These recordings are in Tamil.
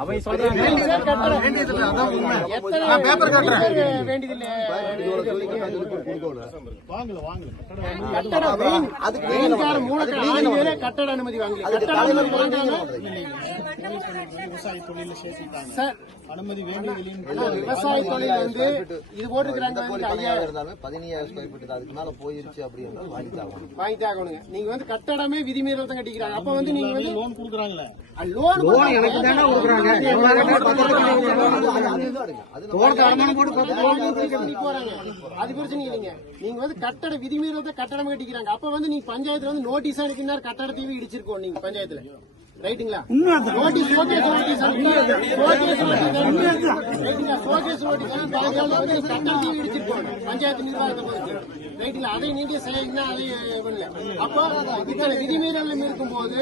அவை சொல்றாங்க. வேண்டியது கட்டட வேண்டியதில்லை, அதான் உண்மை. எத்தனை நான் பேப்பர் காட்டுறேன். பேர் வேண்டியதில்லை? கட்டட மெயின் மெயின்கார மூலக்கார ஆணி வேலை கட்டட அனுமதி கட்டட விவசாய தொழில சேர்த்துட்டாங்க. சார் அனுமதி வேண்டியதில்லைன்னு ஆனா விவசாய தொழில் வந்து இது போட்டிருக்கிறாங்க வந்து ஐயாயிரம். இருந்தாலும் பதினையாயிரம் ஸ்கொயர் ஃபீட் அதுக்கு மேல போயிருச்சு அப்படி இருந்தாலும் வாங்கி தாகணும் வாங்கி ஆகணுங்க நீங்க வந்து கட்டடமே விதிமீறல் தான் கட்டிக்கிறாங்க. அப்ப வந்து நீங்க வந்து லோன் கொடுக்குறாங்களே. லோன் லோன் எனக்கு தானே கொடுக்குறாங்க. தோட்டத்தை அடமானம் போட்டு அது பிரச்சனை இல்லைங்க. நீங்க வந்து கட்டட விதிமீறல் தான் கட்டடம் கட்டிக்கிறாங்க. அப்ப வந்து நீங்க பஞ்சாயத்துல வந்து நோட்டீஸ் அனுப்பினார் கட்டடத்தையும் இடிச்சிருக்கோம் நீங்க பஞ்சாயத்துல. ரைட்டுங்களா? Notice show cause notice show cause notice ரைட்டுங்களா? சோகேஸ் நோட்டீஸ் பேங்க்ல வந்து கட்டடத்தையும் இடிச்சிருக்கோம் பஞ்சாயத்து நிர்வாகத்தை பொறுத்து. ரைட்டுங்களா? அதை நீங்க செய்யணும்னா அதை பண்ணல. அப்போ இத்தனை விதிமீறல் இருக்கும்போது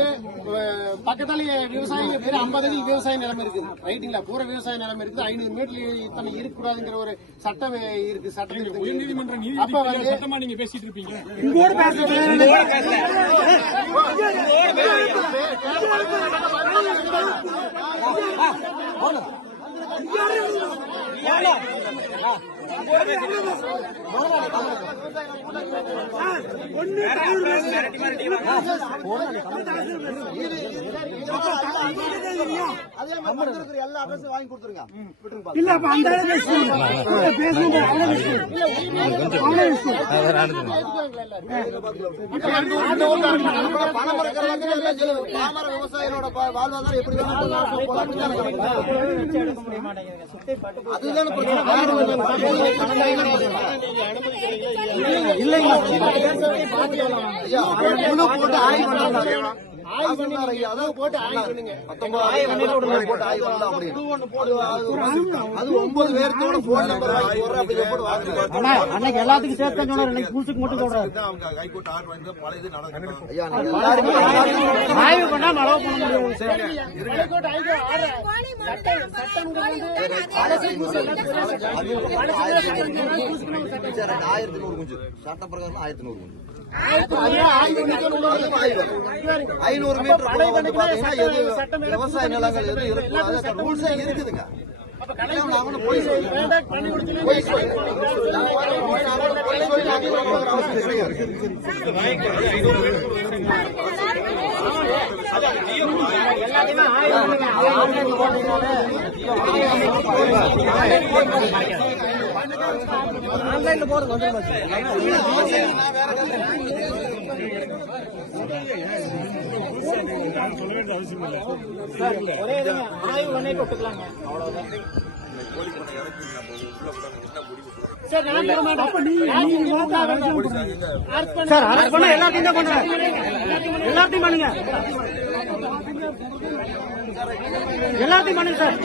அஹ், பக்கத்துல விவசாயிகள் பேர் ஐம்பது அடி விவசாய நிலம் இருக்குது. ரைட்டுங்களா? பூரா விவசாய நிலம் இருக்குது. ஐநூறு மீட்டர் இத்தனை இருக்கக்கூடாதுங்கிற ஒரு சட்டம் இருக்கு சட்டம் இருக்கு. அப்ப வந்து சத்தமா நீங்க பேசிட்டு இருப்பீங்க. அதே வாங்கி இல்ல அப்ப அந்த பேசுங்க பாமர விவசாயிகளோட வாழ்வாதாரம் எப்படி வேணா பிரச்சனை. ஐயா, குழு போட்டு ஆய்வு பண்ணாங்க. அன்னைக்கு எல்லாத்துக்கும் சேர்த்து தான் சொல்றாரு இன்னைக்கு புதுசுக்கு மட்டும் சொல்றாரு ஐயா நீங்க எல்லாருமே ஆய்வு பண்ணா மழை பண்ண ரெண்டு ஆயிரத்தி நூறு குஞ்சு சட்ட பிரகாரம் ஆயிரத்தி நூறு குஞ்சு ஐநூறு மீட்டர் பாத்தீங்கன்னா எது விவசாய நிலங்கள் எது இருக்கோ அது ரூல்ஸே இருக்குதுங்க. சொல்லுவோம். போய் ஆய்வு கொட்டுக்கலாங்க சார் அரசு பண்ண எல்லாத்தையும் தான் எல்லாத்தையும் பண்ணுங்க. எல்லாத்தையும் பண்ணுங்க சார்.